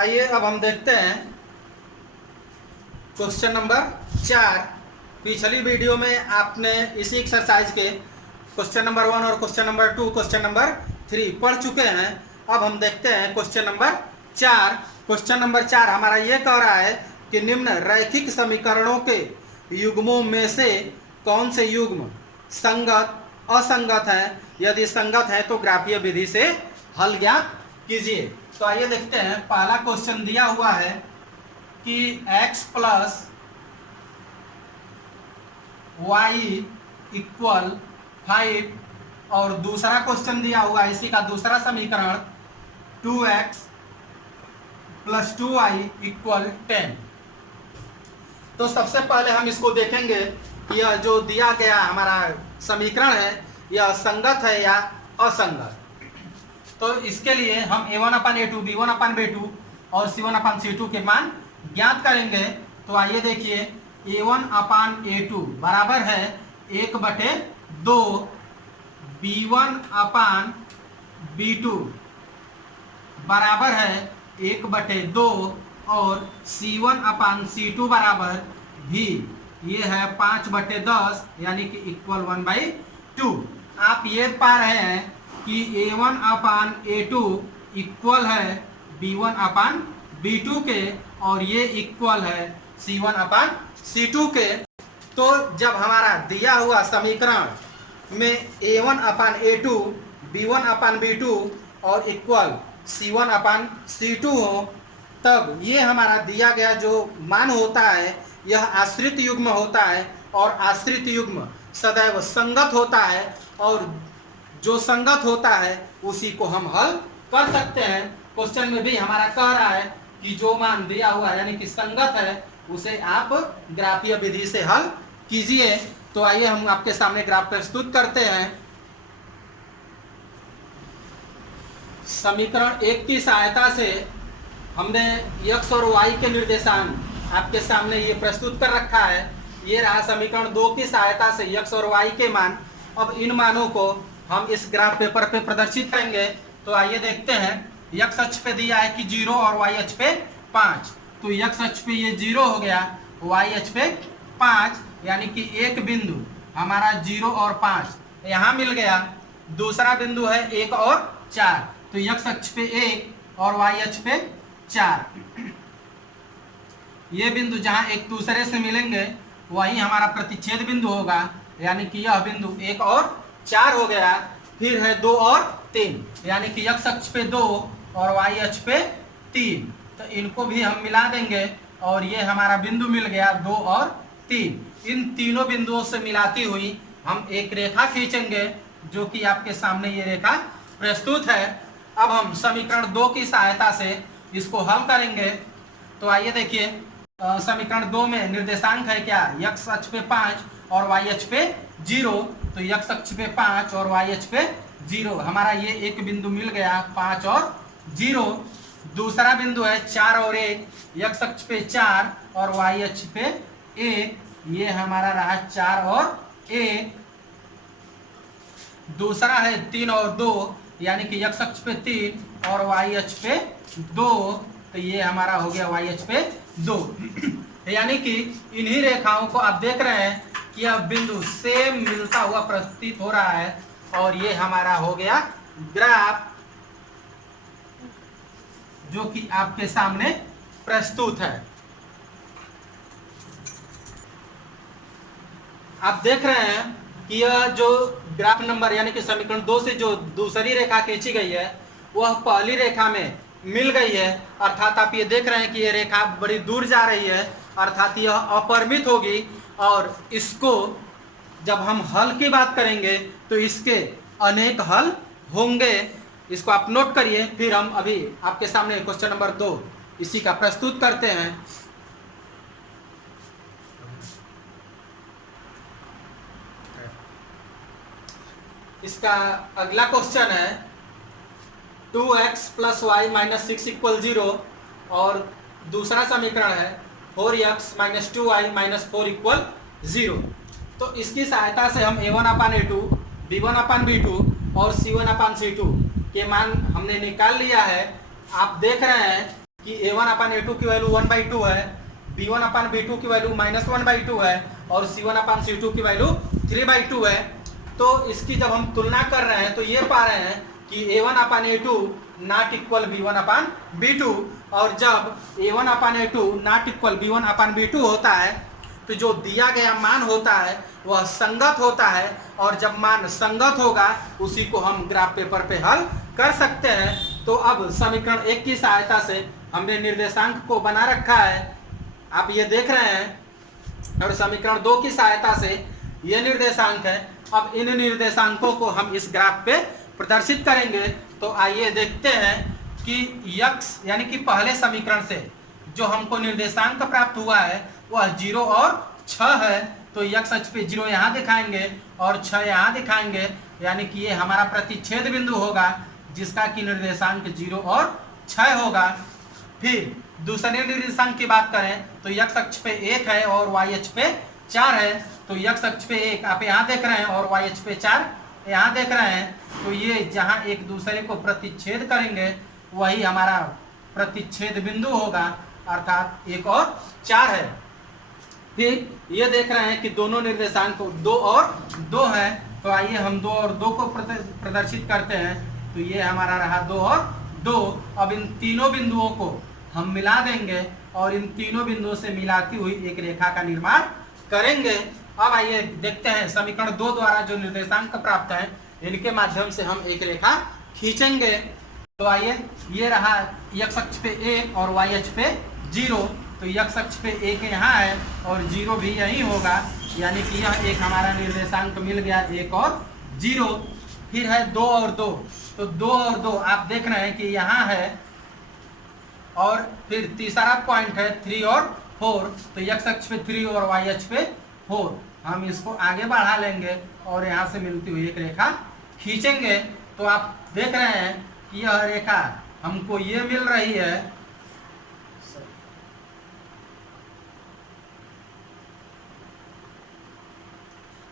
आइए अब हम देखते हैं क्वेश्चन नंबर 4। पिछली वीडियो में आपने इसी एक्सरसाइज के क्वेश्चन नंबर 1 और क्वेश्चन नंबर 2, क्वेश्चन नंबर 3 पढ़ चुके हैं। अब हम देखते हैं क्वेश्चन नंबर 4। क्वेश्चन नंबर 4 हमारा ये कह रहा है कि निम्न रैखिक समीकरणों के युग्मों में से कौन से युग्म संगत असंगत है, यदि संगत है तो ग्राफीय विधि से हल ज्ञात कीजिए। तो आइए देखते हैं। पहला क्वेश्चन दिया हुआ है कि x प्लस वाई इक्वल 5 और दूसरा क्वेश्चन दिया हुआ है इसी का दूसरा समीकरण 2x प्लस 2y इक्वल 10। तो सबसे पहले हम इसको देखेंगे कि यह जो दिया गया हमारा समीकरण है यह संगत है या असंगत। तो इसके लिए हम a1/a2, b1/b2 और c1/c2 के मान ज्ञात करेंगे। तो आइए देखिए, a1/a2 बराबर है 1/2, b1/b2 बराबर है 1/2 और c1/c2 बराबर भी ये है 5/10 यानी कि इक्वल 1/2। आप ये पा रहे हैं कि a1/a2 इक्वल है b1/b2 के और ये इक्वल है c1/c2 के। तो जब हमारा दिया हुआ समीकरण में a1/a2 b1/b2 और इक्वल c1/c2 हो, तब ये हमारा दिया गया जो मान होता है यह आश्रित युग्म होता है और आश्रित युग्म सदैव संगत होता है और जो संगत होता है उसी को हम हल कर सकते हैं। क्वेश्चन में भी हमारा कह रहा है कि जो मान दिया हुआ है यानी कि संगत है उसे आप ग्राफीय विधि से हल कीजिए। तो आइए हम आपके सामने ग्राफ प्रस्तुत करते हैं। समीकरण 1 की सहायता से हमने x और y के निर्देशांक आपके सामने ये प्रस्तुत कर रखा है। ये रहा समीकरण 2 की सहायता से x और y के मान। अब इन मानों को हम इस ग्राफ पेपर पे प्रदर्शित करेंगे। तो आइए देखते हैं। x अक्ष पे दिया है कि 0 और y अक्ष पे 5। तो x अक्ष पे ये 0 हो गया, y अक्ष पे 5 यानी कि एक बिंदु हमारा 0 और 5 यहाँ मिल गया। दूसरा बिंदु है 1 और 4। तो x अक्ष पे 1 और y अक्ष पे 4। ये बिंदु जहाँ एक दूसरे से मिलेंगे वही हमारा प्रतिच्छेद बिंदु होगा, यानी कि यह बिंदु 1 और 4 हो गया। फिर है 2 और 3 यानी कि x अक्ष पे 2 और y अक्ष पे 3। तो इनको भी हम मिला देंगे और ये हमारा बिंदु मिल गया 2 और 3। इन तीनों बिंदुओं से मिलाती हुई हम एक रेखा खींचेंगे जो कि आपके सामने ये रेखा प्रस्तुत है। अब हम समीकरण 2 की सहायता से इसको हल करेंगे। तो आइए देखिए, समीकरण 2 में निर्देशांक है क्या, x अक्ष पे 5 और y अक्ष पे 0। तो x अक्ष पे 5 और y अक्ष पे 0 हमारा ये एक बिंदु मिल गया 5 और 0। दूसरा बिंदु है 4 और 1, x अक्ष पे 4 और y अक्ष पे 1, ये हमारा रहा 4 और 1। दूसरा है 3 और 2 यानी कि x अक्ष पे 3 और y अक्ष पे 2। तो ये हमारा हो गया y अक्ष पे 2। यानी कि इन्हीं रेखाओं को आप देख रहे हैं कि यह बिंदु सेम मिलता हुआ प्रतीत हो रहा है और ये हमारा हो गया ग्राफ जो कि आपके सामने प्रस्तुत है। आप देख रहे हैं कि यह जो ग्राफ नंबर यानी कि समीकरण 2 से जो दूसरी रेखा खींची गई है वह पहली रेखा में मिल गई है। अर्थात आप ये देख रहे हैं कि ये रेखा बड़ी दूर जा रही है, अर्थात यह अपरिमित होगी और इसको जब हम हल की बात करेंगे तो इसके अनेक हल होंगे। इसको आप नोट करिए। फिर हम अभी आपके सामने क्वेश्चन नंबर 2 इसी का प्रस्तुत करते हैं। इसका अगला क्वेश्चन है 2x plus Y minus 6 equal 0 और दूसरा समीकरण है 4x minus 2y minus 4 equal 0। तो इसकी सहायता से हम a1/a2, b1/b2 और c1/c2 के मान हमने निकाल लिया है। आप देख रहे हैं कि a1/a2 की वैल्यू 1/2 है, b1/b2 की वैल्यू -1/2 है और c1/c2 की वैल्यू 3/2 है। तो इसकी जब हम तुलना कर रहे हैं तो ये पा रहे हैं कि a1/a2 नॉट इक्वल b1/b2, और जब a1/a2 नॉट इक्वल b1/b2 होता है तो जो दिया गया मान होता है वह संगत होता है, और जब मान संगत होगा उसी को हम ग्राफ पेपर पे हल कर सकते हैं। तो अब समीकरण 1 की सहायता से हमने निर्देशांक को बना रखा है, आप ये देख रहे हैं, और समीकरण 2 की सहायता से ये निर्देशांक है। अब इन निर्देशांकों को हम इस ग्राफ पे प्रदर्शित करेंगे। तो आइए देखते हैं कि x यानी कि पहले समीकरण से जो हमको निर्देशांक प्राप्त हुआ है वह 0 और 6 है। तो x अक्ष पे 0 यहाँ दिखाएंगे और 6 यहाँ दिखाएंगे, यानी कि ये हमारा प्रतिच्छेद बिंदु होगा जिसका कि निर्देशांक 0 और 6 होगा। फिर दूसरे निर्देशांक की बात करें तो x अक्ष पे 1 है और y अक्ष पे 4 है। तो x अक्ष पे 1 आप यहाँ देख रहे हैं और y अक्ष पे 4 यहाँ देख रहे हैं। तो ये जहाँ एक दूसरे को प्रतिच्छेद करेंगे वही हमारा प्रतिच्छेद बिंदु होगा, अर्थात 1 और 4 है। फिर ये देख रहे हैं कि दोनों निर्देशांक 2 और 2 है। तो आइए हम 2 और 2 को प्रदर्शित करते हैं। तो ये हमारा रहा 2 और 2। अब इन तीनों बिंदुओं को हम मिला देंगे और इन तीनों बिंदुओं से मिलाती हुई एक रेखा का निर्माण करेंगे। अब आइए देखते हैं समीकरण 2 द्वारा जो निर्देशांक प्राप्त है इनके माध्यम से हम एक रेखा खींचेंगे। तो आइए, ये रहा x अक्ष पे 1 और y अक्ष पे 0। तो x अक्ष पे 1 यहाँ है और 0 भी यही होगा, यानी कि यह एक हमारा निर्देशांक मिल गया 1 और 0। फिर है 2 और 2। तो 2 और 2 आप देख रहे हैं कि यहाँ है, और फिर तीसरा पॉइंट है 3 और 4। तो x अक्ष पे 3 और y अक्ष पे 4। हम इसको आगे बढ़ा लेंगे और यहाँ से मिलती हुई एक रेखा खींचेंगे। तो आप देख रहे हैं कि यह रेखा हमको ये मिल रही है,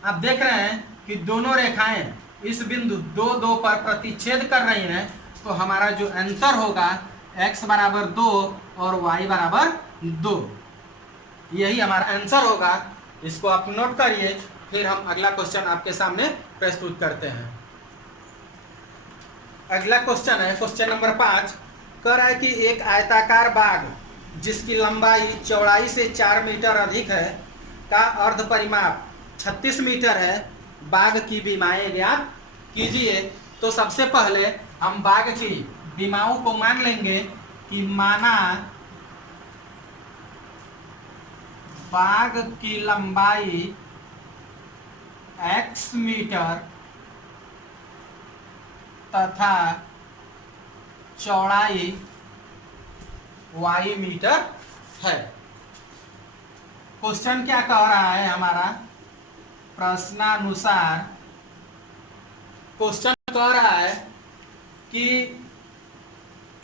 आप देख रहे हैं कि दोनों रेखाएं इस बिंदु 2 पर प्रतिच्छेद कर रही हैं। तो हमारा जो आंसर होगा x बराबर 2 और y बराबर 2, यही हमारा आंसर होगा। इसको आप नोट करिए। फिर हम अगला क्वेश्चन आपके सामने प्रस्तुत करते हैं। अगला क्वेश्चन है क्वेश्चन नंबर 5। कह रहा है कि एक आयताकार बाग जिसकी लंबाई चौड़ाई से 4 मीटर अधिक है का अर्ध परिमाप 36 मीटर है, बाग की विमाएं ज्ञात कीजिए। तो सबसे पहले हम बाग की विमाओं को मान लेंगे कि माना बाग की लंबाई x मीटर तथा चौड़ाई y मीटर है। क्वेश्चन क्या कह रहा है हमारा, प्रश्नानुसार क्वेश्चन कह रहा है कि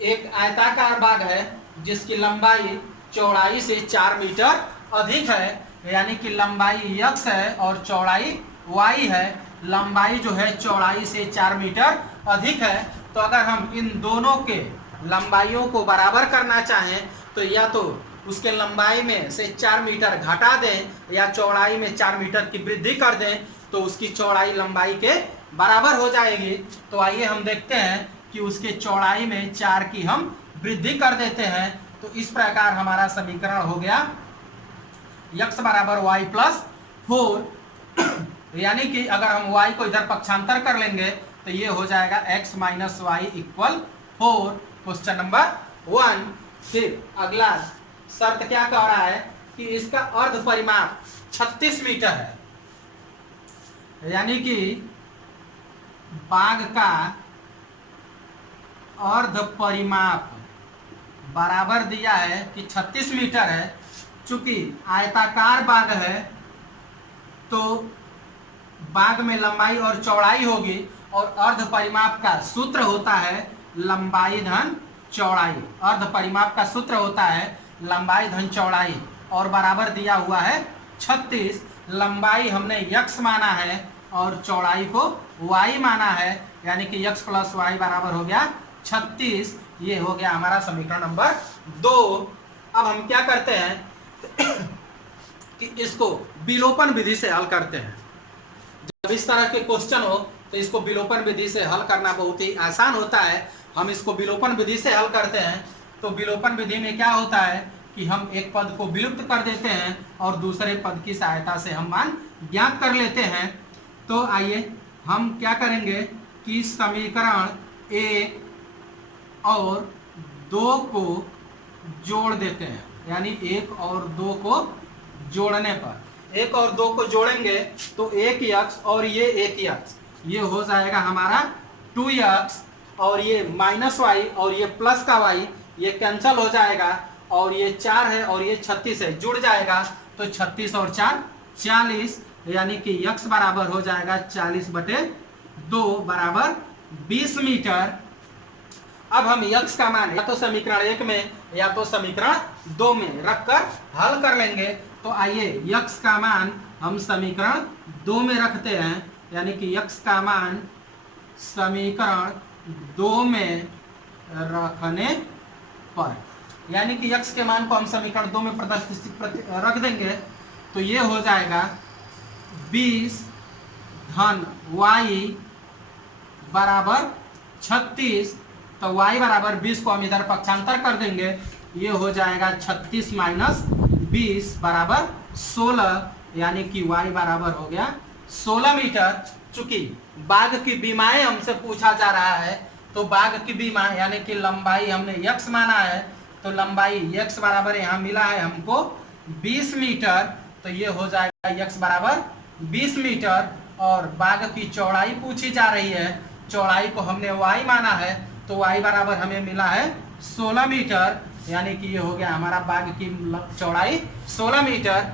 एक आयताकार बाग है जिसकी लंबाई चौड़ाई से 4 मीटर अधिक है, यानी कि लंबाई x है और चौड़ाई y है। लंबाई जो है चौड़ाई से 4 मीटर अधिक है। तो अगर हम इन दोनों के लंबाइयों को बराबर करना चाहें तो या तो उसके लंबाई में से 4 मीटर घटा दें या चौड़ाई में 4 मीटर की वृद्धि कर दें, तो उसकी चौड़ाई लंबाई के बराबर हो जाएगी। तो आइए हम देखते हैं कि उसके चौड़ाई में 4 की हम वृद्धि कर देते हैं। तो इस प्रकार हमारा समीकरण हो गया x बराबर y प्लस 4, यानी कि अगर हम y को इधर पक्षांतर कर लेंगे तो ये हो जाएगा x minus Y equal 4। Question number 1। फिर अगला शर्त क्या कह रहा है कि इसका अर्ध परिमाप 36 मीटर है, यानी कि बाग का अर्ध परिमाप बराबर दिया है कि 36 मीटर है। चूंकि आयताकार बाग है तो बाग में लंबाई और चौड़ाई होगी, और अर्ध परिमाप का सूत्र होता है लंबाई धन चौड़ाई। अर्ध परिमाप का सूत्र होता है लंबाई धन चौड़ाई, और बराबर दिया हुआ है 36। लंबाई हमने x माना है और चौड़ाई को y माना है, यानी कि x प्लस वाई बराबर हो गया 36। ये हो गया हमारा समीकरण नंबर 2। अब हम क्या करते हैं कि इसको विलोपन विधि से हल करते हैं। जब इस तरह के क्वेश्चन हो तो इसको विलोपन विधि से हल करना बहुत ही आसान होता है। हम इसको विलोपन विधि से हल करते हैं। तो विलोपन विधि में क्या होता है कि हम एक पद को विलुप्त कर देते हैं और दूसरे पद की सहायता से हम मान ज्ञात कर लेते हैं। तो आइए हम क्या करेंगे कि समीकरण 1 और 2 को जोड़ देते हैं, यानी 1 और 2 को जोड़ने पर 1 और 2 को जोड़ेंगे तो 1x और ये 1x, ये हो जाएगा हमारा 2x, और ये -y और ये प्लस का y ये कैंसिल हो जाएगा, और ये 4 है और ये 36 है, जुड़ जाएगा। तो 36 और 4 40, यानी कि x बराबर हो जाएगा 40/2 बराबर 20 मीटर। अब हम x का मान या तो समीकरण 1 में या तो समीकरण 2 में रखकर हल कर लेंगे। तो आइए x का मान हम समीकरण 2 में रखते हैं, यानी कि x का मान समीकरण 2 में रखने पर, यानी कि x के मान को हम समीकरण 2 में रख देंगे तो ये हो जाएगा 20 धन y बराबर 36। तो y बराबर 20 को हम इधर पक्षांतर कर देंगे, ये हो जाएगा 36 - 20 बराबर 16, यानी कि y बराबर हो गया 16 मीटर। चूंकि बाघ की बीमाएं हमसे पूछा जा रहा है तो बाघ की बीमा यानी कि लंबाई हमने x माना है, तो लंबाई x बराबर यहाँ मिला है हमको 20 मीटर। तो ये हो जाएगा x बराबर 20 मीटर। और बाघ की चौड़ाई पूछी जा रही है, चौड़ाई को हमने y माना है, तो y बराबर हमें मिला है 16 मीटर, यानी कि ये हो गया हमारा बाघ की चौड़ाई 16 मीटर।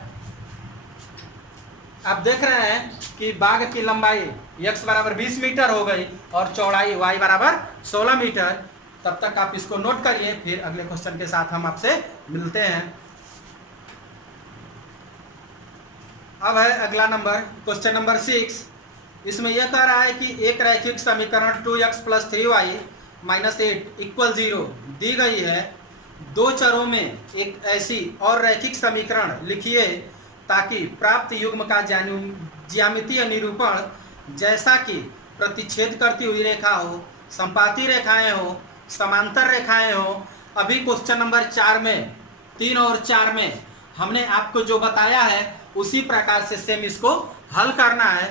आप देख रहे हैं कि बाघ की लंबाई x बराबर 20 मीटर हो गई और चौड़ाई y बराबर 16 मीटर। तब तक आप इसको नोट करिए, फिर अगले क्वेश्चन के साथ हम आपसे मिलते हैं। अब है अगला नंबर, क्वेश्चन नंबर 6। इसमें यह कह रहा है कि एक रैखिक समीकरण 2x + 3y - 8 = 0 दी गई है। दो चरों में एक ऐसी और रैखिक समीकरण लिखिए ताकि प्राप्त युग्म का ज्यामितीय निरूपण जैसा कि प्रतिच्छेद करती हुई रेखा हो, संपाती रेखाएं हो, समांतर रेखाएं हो। अभी क्वेश्चन नंबर 4 में 3 और 4 में हमने आपको जो बताया है उसी प्रकार से सेम इसको हल करना है।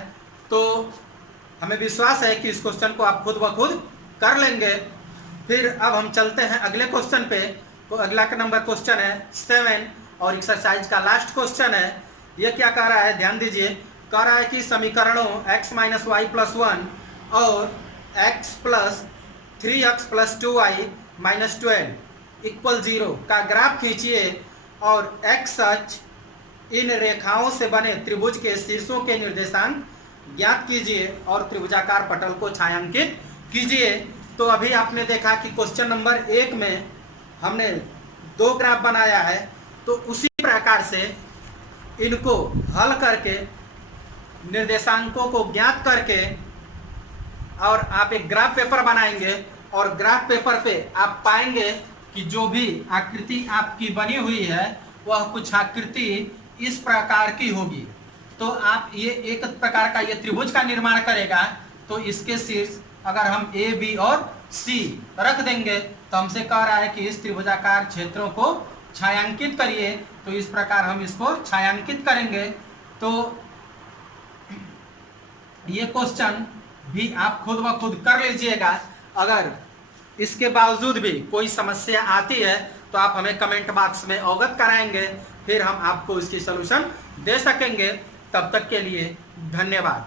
तो हमें विश्वास है कि इस क्वेश्चन को आप खुद ब खुद कर लेंगे। फिर अब हम चलते हैं अगले क्वेश्चन पे। तो अगला नंबर क्वेश्चन है 7 और एक्सरसाइज का लास्ट क्वेश्चन है। ये क्या कह रहा है, ध्यान दीजिए। कह रहा है कि समीकरणों x - y + 1 और x + 3x + 2y - 12 = 0 का ग्राफ खींचिए और x अक्ष इन रेखाओं से बने त्रिभुज के शीर्षों के निर्देशांक ज्ञात कीजिए और त्रिभुजाकार पटल को छायांकित कीजिए। तो अभी आपने देखा कि क्वेश्चन नंबर 1 में हमने 2 ग्राफ बनाया है, तो उसी प्रकार से इनको हल करके निर्देशांकों को ज्ञात करके और आप एक ग्राफ पेपर बनाएंगे और ग्राफ पेपर पे आप पाएंगे कि जो भी आकृति आपकी बनी हुई है वह कुछ आकृति इस प्रकार की होगी। तो आप ये एक प्रकार का ये त्रिभुज का निर्माण करेगा, तो इसके शीर्ष अगर हम A, B और C रख देंगे तो हमसे कह रहा है कि इस त्रिभुजाकार क्षेत्रों को छायांकित करिए। तो इस प्रकार हम इसको छायांकित करेंगे। तो ये क्वेश्चन भी आप खुद ब खुद कर लीजिएगा। अगर इसके बावजूद भी कोई समस्या आती है तो आप हमें कमेंट बॉक्स में अवगत कराएंगे, फिर हम आपको इसकी सलूशन दे सकेंगे। तब तक के लिए धन्यवाद।